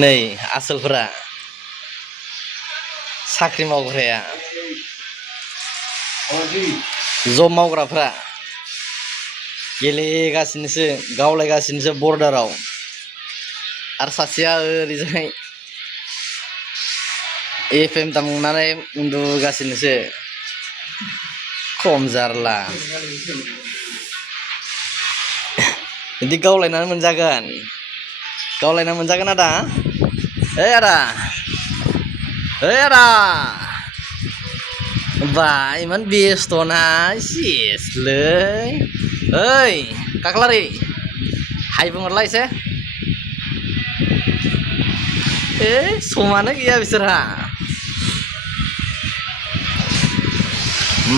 नै आसोलफोरा साख्रि मावग्राया जब मावग्राफ्रा गेलेगासिनोसो गावलायगासिनोसो बर्डाराव आरो सासेया ओरैजाय एफएम दामनानै उन्दुगासिनोसो खम जारला बिदि गावलायनानै मोनजागोन आदा ओइ आदा बा इमान बेस्थ'ना सेसलै ओइ काक्लारि हाय बुंहरलाय एसे समानो गैया बिसोरहा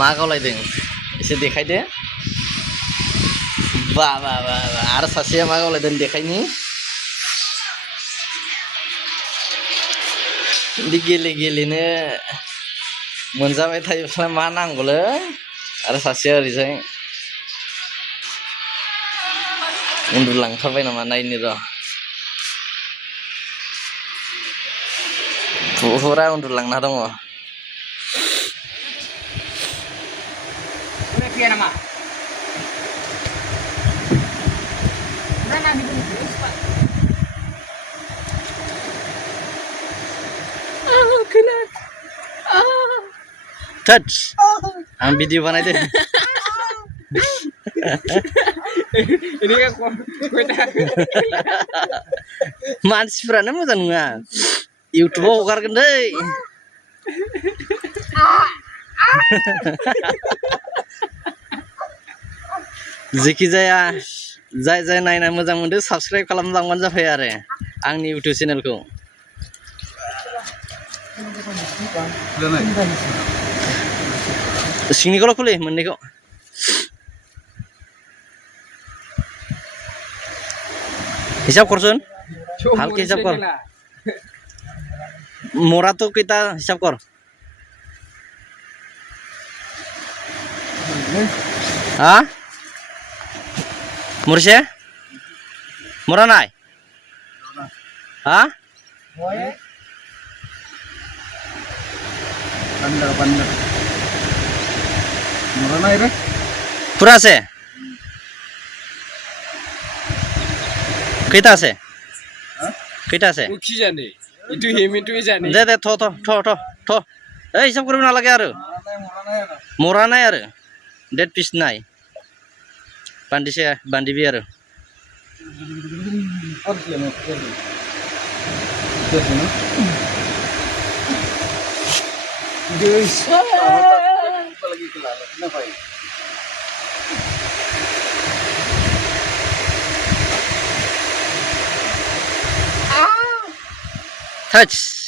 मा गावलायदों एसे देखायदो बा आरो सासेया मा गावलायदों देखायनि बिदि गेलेनो मोनजाबाय थायोब्ला मा नांगौलै आरो सासेया ओरैजाय उन्दुलांथारबाय नामा नायनि र' फुरा उन्दुलांना दङ Touch ang video banaydın ini kan मानसिफोरानो मोजां नङा इउटुबाव हगारगोन दै जेखि जाया जाय नायना मोजां मोनदों साबस्क्राइब खालामलांबानो जाबाय आरो आंनि इउटुब चेनेलखौ सिंनिखौल' खुलि मोननैखौ हिसाब करसुन हालके हिसाब कर मोरा तो किता हिसाब कर हा मुरसे मोरा नाय हा pandang murah naik deh पूरा से किता से उखि जाने itu him itu जाने दे थो ए हिसाब करबो नालागे आरो मोरा नाय आरो डेट पिस नाय बान्दिबि आरो guys lagi kelala kenapa ya touch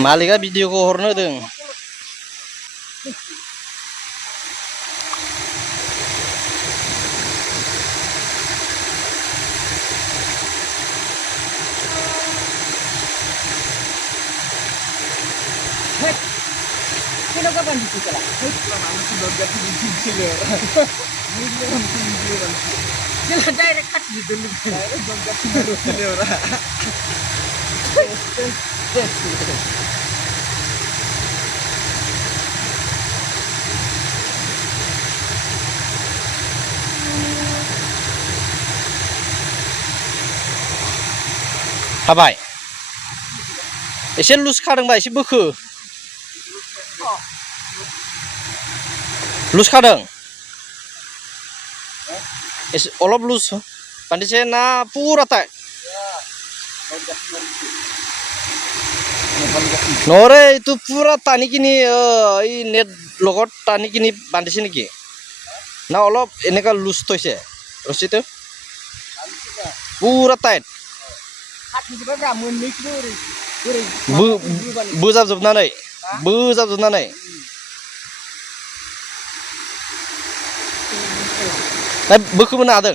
मालिका भिडिअखौ हरनो होदों Sino ka bandito ka lang? Mana sudah ganti di sini ya. Sila direct cut gitu nih. Direct ganti di sini ora. हाबाय एसे लुज खादोंबा एसे बोखो लुज खादों एसे अलप लुज बान्दिसे ना पुरा टाइट নৰে এইটো পুৰা টানি কিনি এই নেট লগত টানি কিনি বান্ধিছে নেকি না অলপ এনেকা লুজ থৈছে ৰছীটো পুৰা টাইট बोजाबजोबनानै बोखोबोनो हादों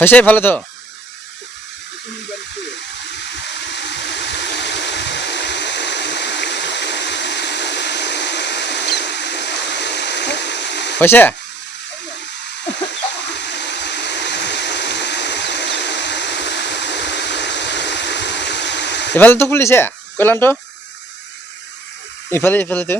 হৈছে ভালেতো হৈছে ইফালেতো খুলিছে কল্যাণটো ইফালেতো